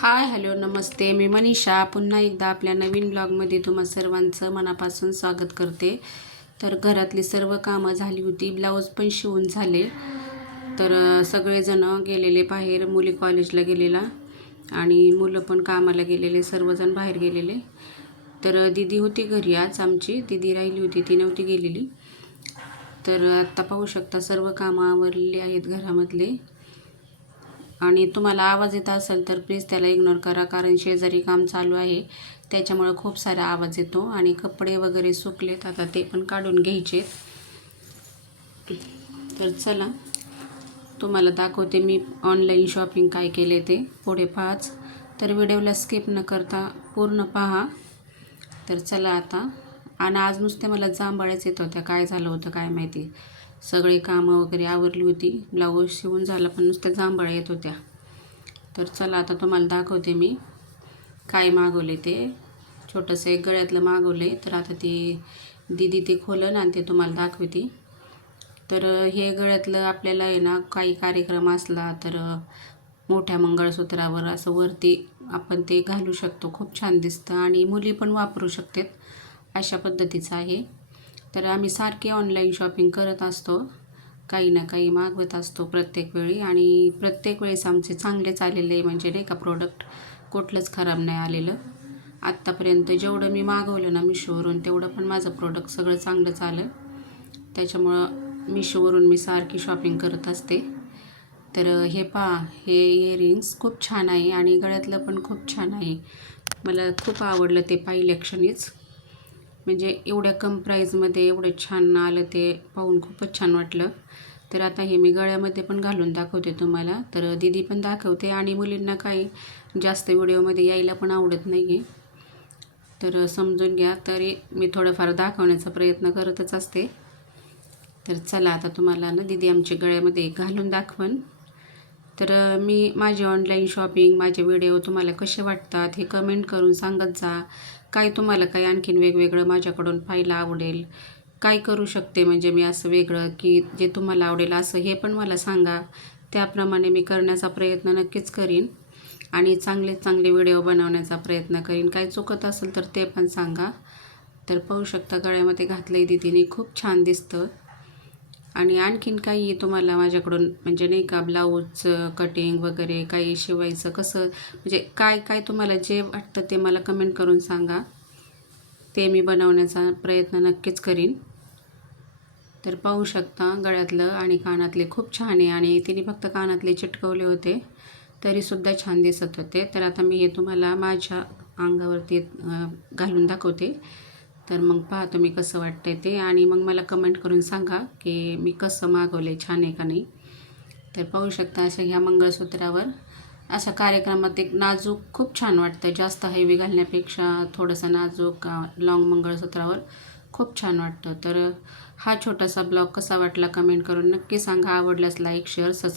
Hi hello नमस्ते, मी मनीषा पुन्हा एकदा आपल्या नवीन ब्लॉगमध्ये तुम्हा सर्वांचं मनापासून स्वागत करते. तर घरातली सर्व कामं झाली होती, ब्लाऊज पण शिवून झाले. तर सगळेजण गेलेले बाहेर, मुली कॉलेजला गेलेला आणि मुलं पण कामाला गेलेले, सर्वजण बाहेर गेलेले. तर दीदी होती घरी, आज आमची दीदी राहिली होती, ती नव्हती गेलेली. तर आत्ता पाहू शकता सर्व कामं आवरलेली आहेत घरामधले. आणि तुम्हाला आवाज येत असेल तर प्लीज त्याला इग्नोर करा, कारण शेजारी काम चालू आहे त्याच्यामुळे खूप सारा आवाज येतो. आणि कपडे वगैरे सुकलेत, आता ते पण काढून घ्यायचे. तर चला तुम्हाला दाखवते मी ऑनलाईन शॉपिंग काय केले ते. पुढे पाहाच, तर व्हिडिओला स्किप न करता पूर्ण पहा. तर चला आता. आणि आज नुसते मला जांभळ्याच येत होत्या, काय झालं होतं काय माहिती. सगळी कामं वगैरे आवरली होती, ब्लाऊज शिवून झालं, पण नुसत्या जांभळ्या येत होत्या. तर चला आता तुम्हाला दाखवते मी काय मागवले ते. छोटंसं एक गळ्यातलं मागवले, तर आता ती दीदी ते खोलन आणि ते तुम्हाला दाखवते. तर हे गळ्यातलं आपल्याला आहे ना, काही कार्यक्रम असला तर मोठ्या मंगळसूत्रावर असं वरती आपण ते घालू शकतो, खूप छान दिसतं आणि मुली पण वापरू शकतात, अशा पद्धतीचं आहे. तर आम्ही सारखे ऑनलाईन शॉपिंग करत असतो, काही ना काही मागवत असतो प्रत्येक वेळी, आणि प्रत्येक वेळेस आमचे चांगलेच आलेले, म्हणजे नाही का प्रोडक्ट कुठलंच खराब नाही आलेलं. आत्तापर्यंत जेवढं मी मागवलं ना मिशोवरून, तेवढं पण माझं प्रोडक्ट सगळं चांगलंच आलं. त्याच्यामुळं मिशोवरून मी सारखी शॉपिंग करत असते. तर हे पहा, हे इयरिंग्स खूप छान आहे आणि गळ्यातलं पण खूप छान आहे. मला खूप आवडलं ते पाहिल्या क्षणीच. म्हणजे एवढ्या कम प्राईजमध्ये एवढं छान आलं, ते पाहून खूपच छान वाटलं. तर आता हे मी गळ्यामध्ये पण घालून दाखवते तुम्हाला. तर दीदी पण दाखवते आणि मुलींना काही जास्त व्हिडिओमध्ये यायला पण आवडत नाही आहे, तर समजून घ्या. तरी मी थोडंफार दाखवण्याचा प्रयत्न करतच असते. तर चला आता तुम्हाला ना दीदी आमच्या गळ्यामध्ये घालून दाखवन. तर मी माझी ऑनलाईन शॉपिंग, माझे व्हिडिओ तुम्हाला कसे वाटतात हे कमेंट करून सांगत जा. काय तुम्हाला काही आणखीन वेगवेगळं माझ्याकडून पाहायला आवडेल, काय करू शकते म्हणजे मी असं वेगळं की जे तुम्हाला आवडेल असं, हे पण मला सांगा. त्याप्रमाणे मी करण्याचा प्रयत्न नक्कीच करीन आणि चांगले चांगले व्हिडिओ बनवण्याचा प्रयत्न करीन. काही चुकत असेल तर ते पण सांगा. तर पाहू शकता गळ्यामध्ये घातलं आहे दीदीने, खूप छान दिसतं. आणि आणखीन काही तुम्हाला माझ्याकडून म्हणजे नाही का ब्लाऊज कटिंग वगैरे काही शिवायचं कसं, म्हणजे काय काय तुम्हाला जे वाटतं ते मला कमेंट करून सांगा, ते मी बनवण्याचा प्रयत्न नक्कीच करीन. तर पाहू शकता गळ्यातलं आणि कानातले खूप छान आहे, आणि तिने फक्त कानातले चिटकवले होते तरीसुद्धा छान दिसत होते. तर आता मी हे तुम्हाला माझ्या अंगावरती घालून दाखवते. तर मग पहा तुम्ही कसं वाटतंय ते, आणि मग मला कमेंट करून सांगा की मी कसं मागवले, छान आहे का नाही. तर पाहू शकता अशा ह्या मंगळसूत्रावर, अशा कार्यक्रमात एक नाजूक खूप छान वाटतं, जास्त हेवी घालण्यापेक्षा थोडंसं नाजूक लॉंग मंगळसूत्रावर खूप छान वाटतं. तर हा छोटासा ब्लॉग कसा वाटला कमेंट करून नक्की सांगा. आवडल्यास लाईक शेअर सबस्क्राईब